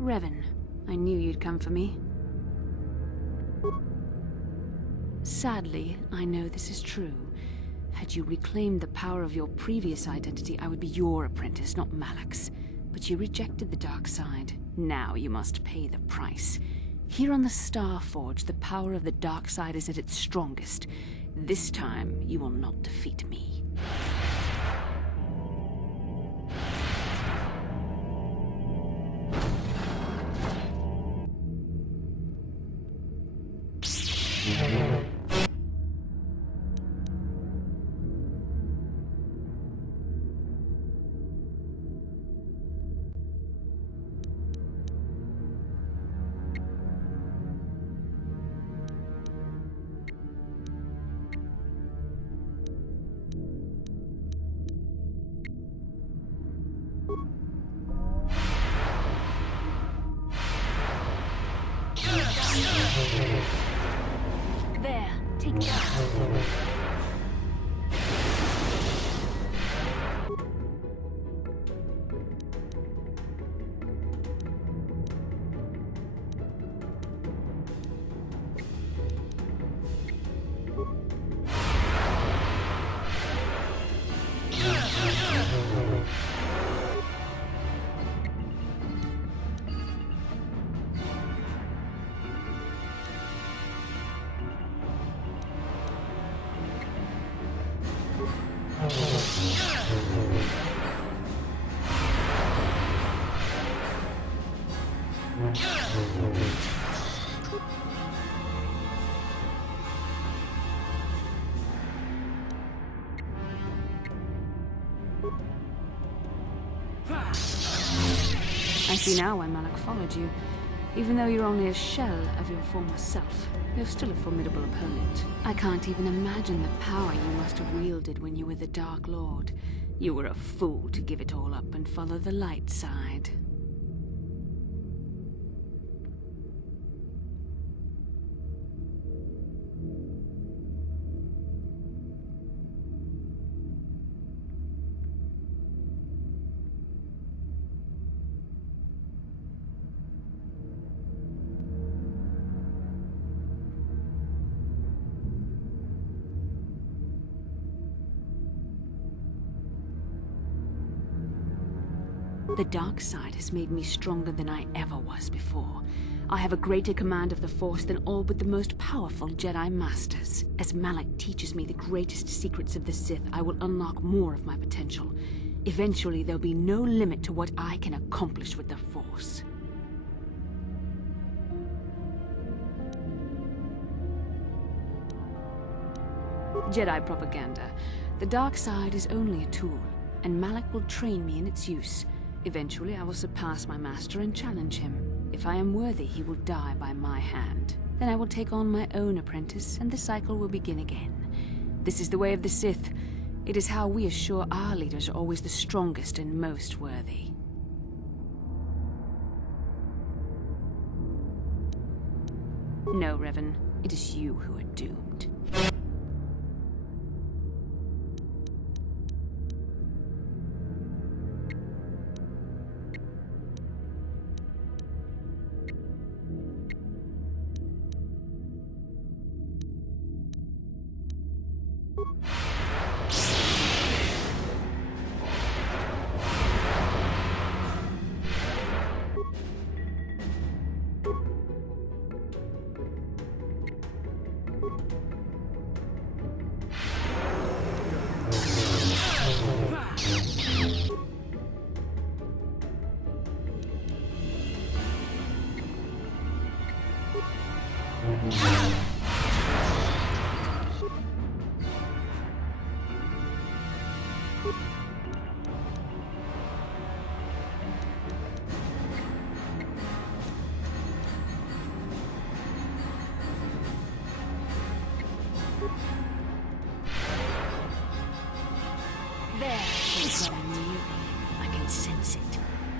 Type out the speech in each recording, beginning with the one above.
Revan, I knew you'd come for me. Sadly, I know this is true. Had you reclaimed the power of your previous identity, I would be your apprentice, not Malak's. But you rejected the dark side. Now you must pay the price. Here on the Starforge, the power of the dark side is at its strongest. This time, you will not defeat me. There, take that. I see now why Malak followed you. Even though you're only a shell of your former self, you're still a formidable opponent. I can't even imagine the power you must have wielded when you were the Dark Lord. You were a fool to give it all up and follow the light side. The dark side has made me stronger than I ever was before. I have a greater command of the Force than all but the most powerful Jedi Masters. As Malak teaches me the greatest secrets of the Sith, I will unlock more of my potential. Eventually, there'll be no limit to what I can accomplish with the Force. Jedi propaganda. The dark side is only a tool, and Malak will train me in its use. Eventually, I will surpass my master and challenge him. If I am worthy, he will die by my hand. Then I will take on my own apprentice, and the cycle will begin again. This is the way of the Sith. It is how we assure our leaders are always the strongest and most worthy. No, Revan. It is you who are doomed.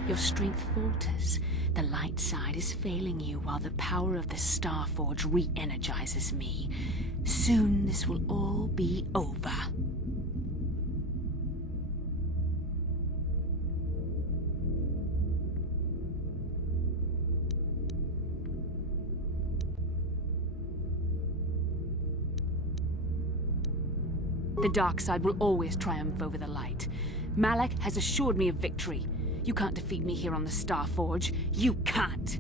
Your strength falters. The light side is failing you while the power of the Starforge re-energizes me. Soon this will all be over. The dark side will always triumph over the light. Malak has assured me of victory. You can't defeat me here on the Starforge. You can't!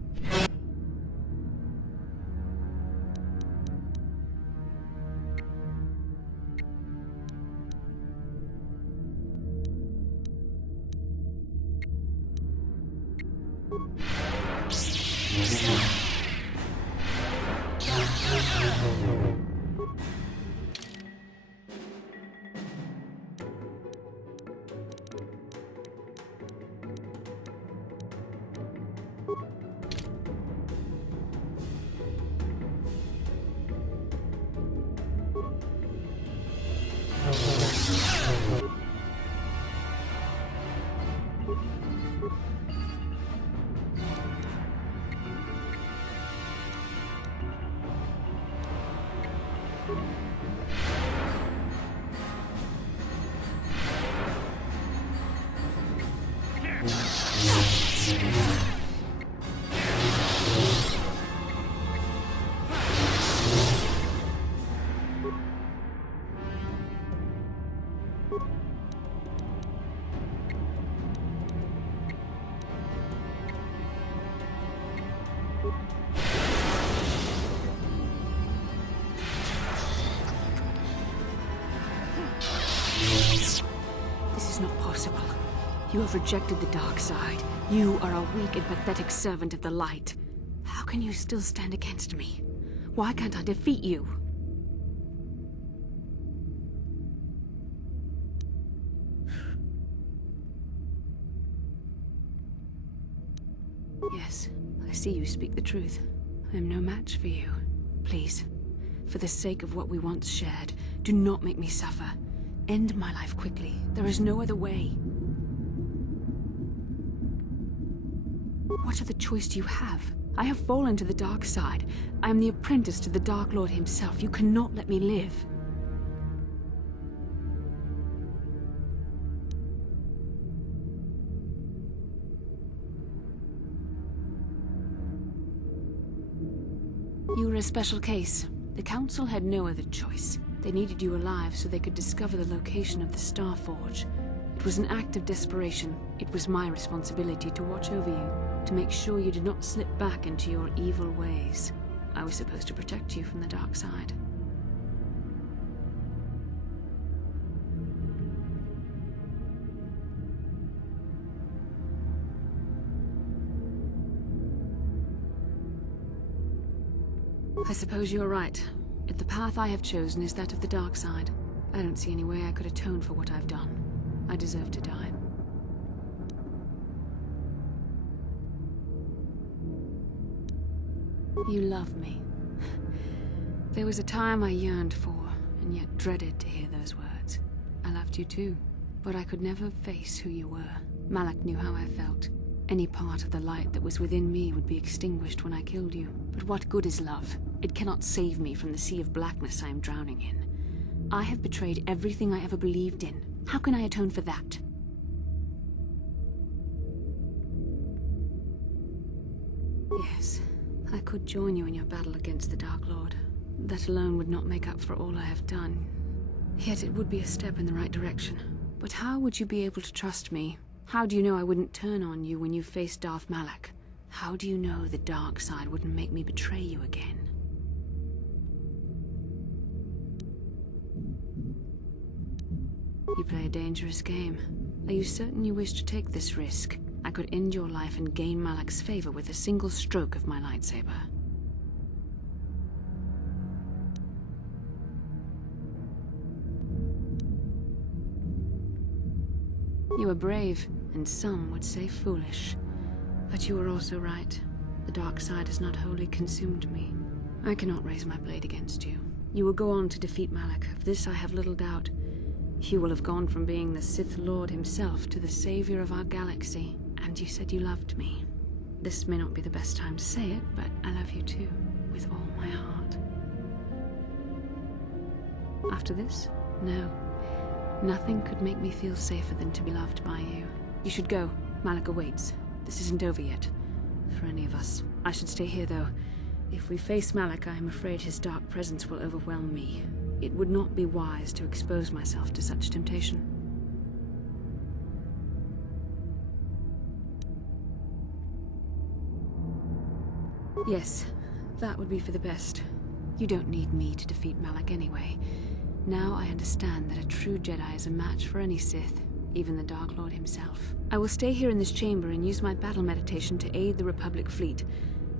This is not possible. You have rejected the dark side. You are a weak and pathetic servant of the light. How can you still stand against me? Why can't I defeat you? Yes, I see you speak the truth. I am no match for you. Please, for the sake of what we once shared, do not make me suffer. End my life quickly. There is no other way. What other choice do you have? I have fallen to the dark side. I am the apprentice to the Dark Lord himself. You cannot let me live. You were a special case. The Council had no other choice. They needed you alive so they could discover the location of the Starforge. It was an act of desperation. It was my responsibility to watch over you, to make sure you did not slip back into your evil ways. I was supposed to protect you from the dark side. I suppose you're right. If the path I have chosen is that of the dark side, I don't see any way I could atone for what I've done. I deserve to die. You love me. There was a time I yearned for, and yet dreaded to hear those words. I loved you too, but I could never face who you were. Malak knew how I felt. Any part of the light that was within me would be extinguished when I killed you. But what good is love? It cannot save me from the sea of blackness I am drowning in. I have betrayed everything I ever believed in. How can I atone for that? Yes, I could join you in your battle against the Dark Lord. That alone would not make up for all I have done. Yet it would be a step in the right direction. But how would you be able to trust me? How do you know I wouldn't turn on you when you faced Darth Malak? How do you know the dark side wouldn't make me betray you again? You play a dangerous game. Are you certain you wish to take this risk? I could end your life and gain Malak's favor with a single stroke of my lightsaber. You are brave, and some would say foolish. But you are also right. The dark side has not wholly consumed me. I cannot raise my blade against you. You will go on to defeat Malak. Of this I have little doubt. You will have gone from being the Sith Lord himself to the savior of our galaxy. And you said you loved me. This may not be the best time to say it, but I love you too, with all my heart. After this? No. Nothing could make me feel safer than to be loved by you. You should go. Malak awaits. This isn't over yet. For any of us. I should stay here, though. If we face Malak, I am afraid his dark presence will overwhelm me. It would not be wise to expose myself to such temptation. Yes, that would be for the best. You don't need me to defeat Malak anyway. Now I understand that a true Jedi is a match for any Sith, even the Dark Lord himself. I will stay here in this chamber and use my battle meditation to aid the Republic fleet.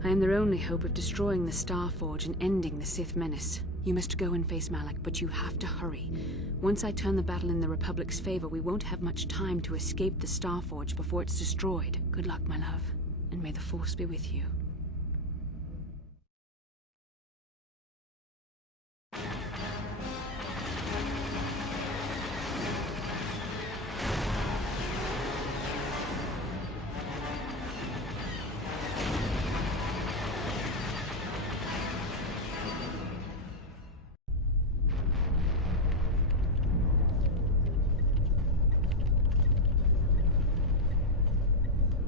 I am their only hope of destroying the Star Forge and ending the Sith menace. You must go and face Malak, but you have to hurry. Once I turn the battle in the Republic's favor, we won't have much time to escape the Star Forge before it's destroyed. Good luck, my love, and may the Force be with you.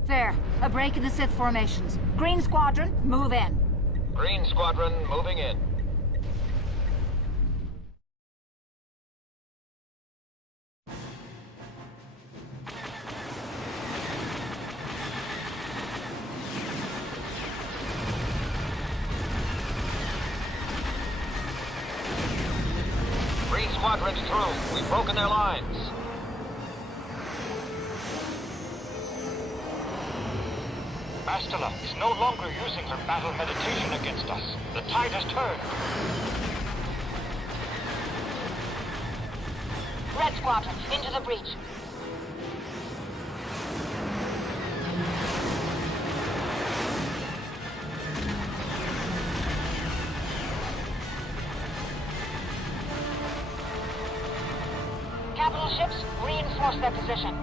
There, a break in the Sith formations. Green Squadron, move in. Green Squadron moving in. Green Squadron's through. We've broken their lines. Bastila is no longer using her battle meditation against us. The tide has turned. Red Squadron, into the breach. Capital ships, reinforce their position.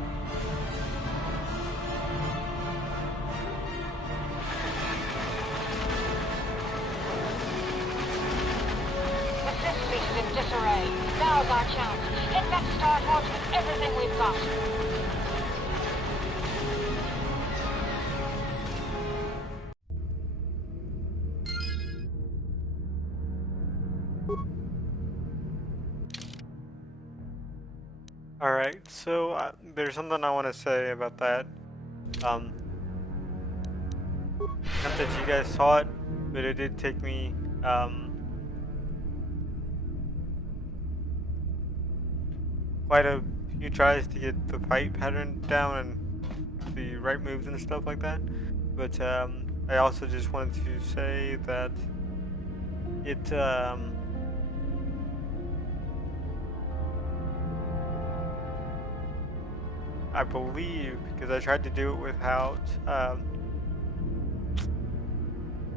Disarray. Now's our chance. Hit that Star Forge with everything we've got. Alright, so there's something I want to say about that. Not that you guys saw it, but it did take me quite a few tries to get the fight pattern down and the right moves and stuff like that. But I also just wanted to say that it I believe, because I tried to do it without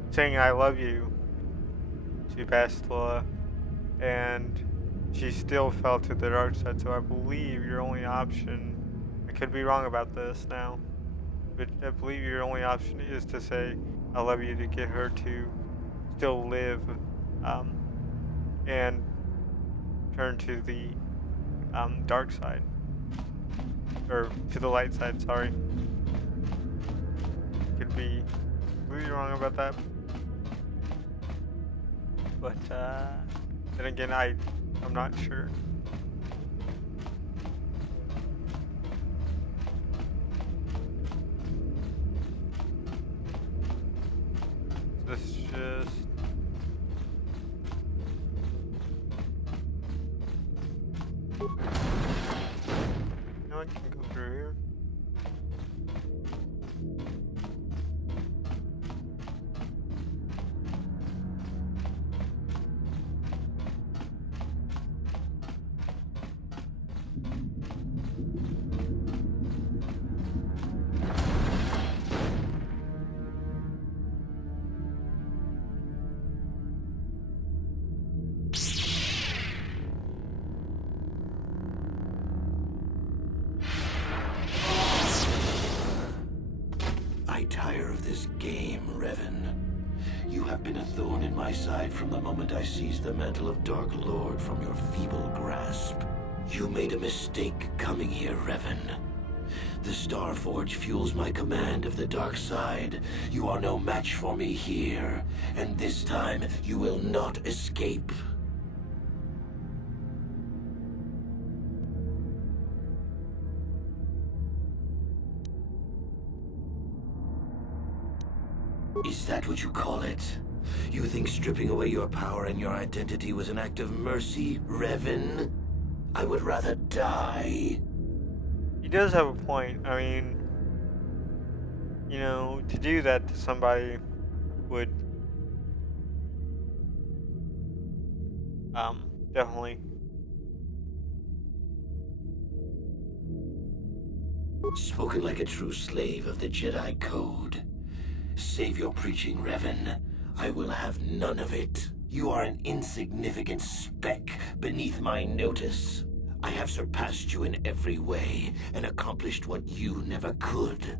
saying I love you to Bastila, and she still fell to the dark side, so I believe your only option, I could be wrong about this now, but I believe your only option is to say I love you to get her to still live and turn to the dark side, or to the light side, sorry. Could be completely wrong about that, but then again, I'm not sure. This just no, I can go through here. I tire of this game, Revan. You have been a thorn in my side from the moment I seized the mantle of Dark Lord from your feeble grasp. You made a mistake coming here, Revan. The Star Forge fuels my command of the dark side. You are no match for me here, and this time you will not escape. Is that what you call it? You think stripping away your power and your identity was an act of mercy, Revan? I would rather die. He does have a point. I mean, you know, to do that to somebody would definitely. Spoken like a true slave of the Jedi Code. Save your preaching, Revan. I will have none of it. You are an insignificant speck beneath my notice. I have surpassed you in every way and accomplished what you never could.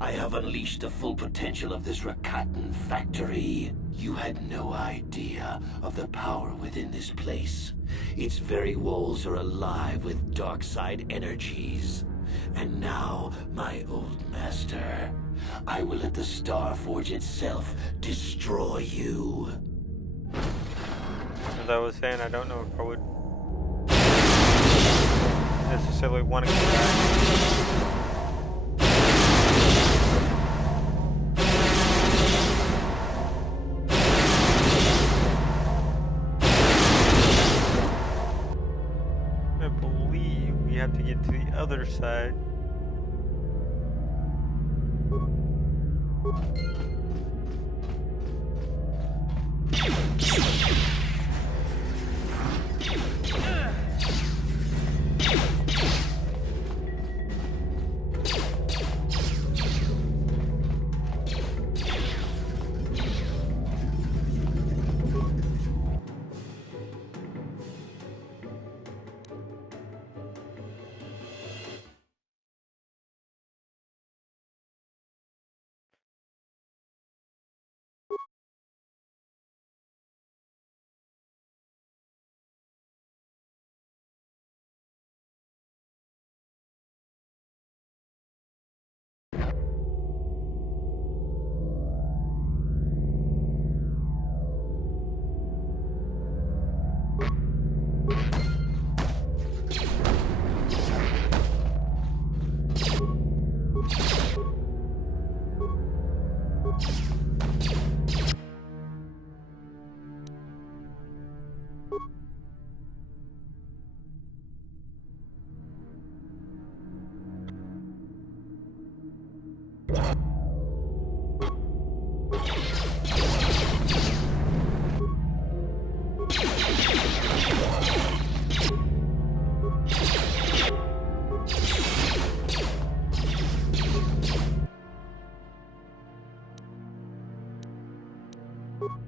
I have unleashed the full potential of this Rakatan factory. You had no idea of the power within this place. Its very walls are alive with dark side energies. And now, my old master, I will let the Starforge itself destroy you. As I was saying, I don't know if I would necessarily want to go back. I believe we have to get to the other side.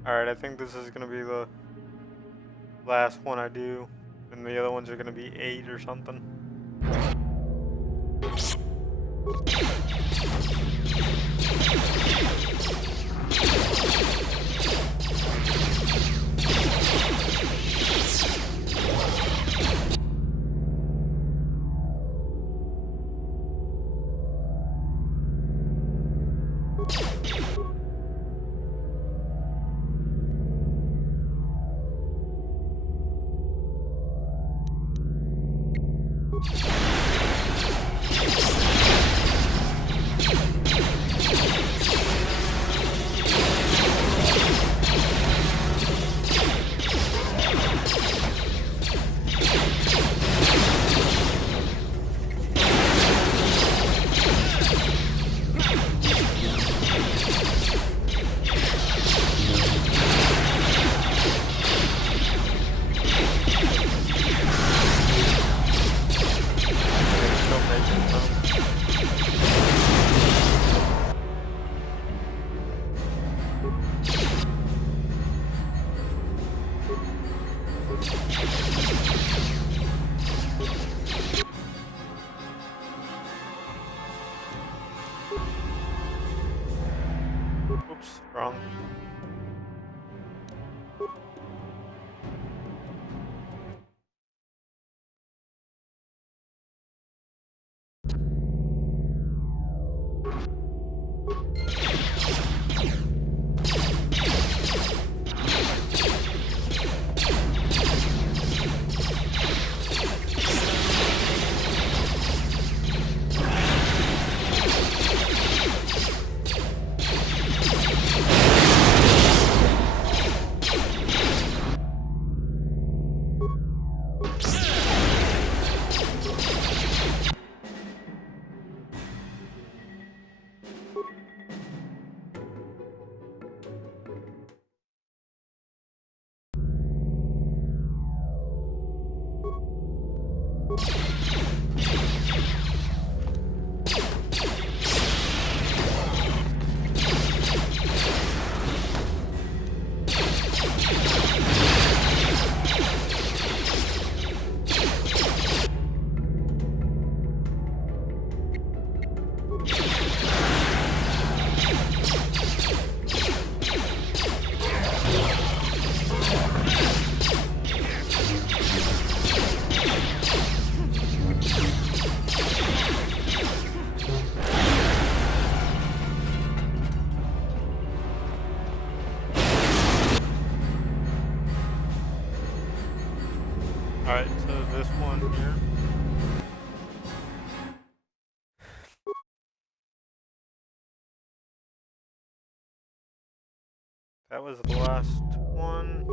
Alright, I think this is gonna be the last one I do, and the other ones are gonna be 8 or something. Oops, wrong. Alright, so this one here. That was the last one.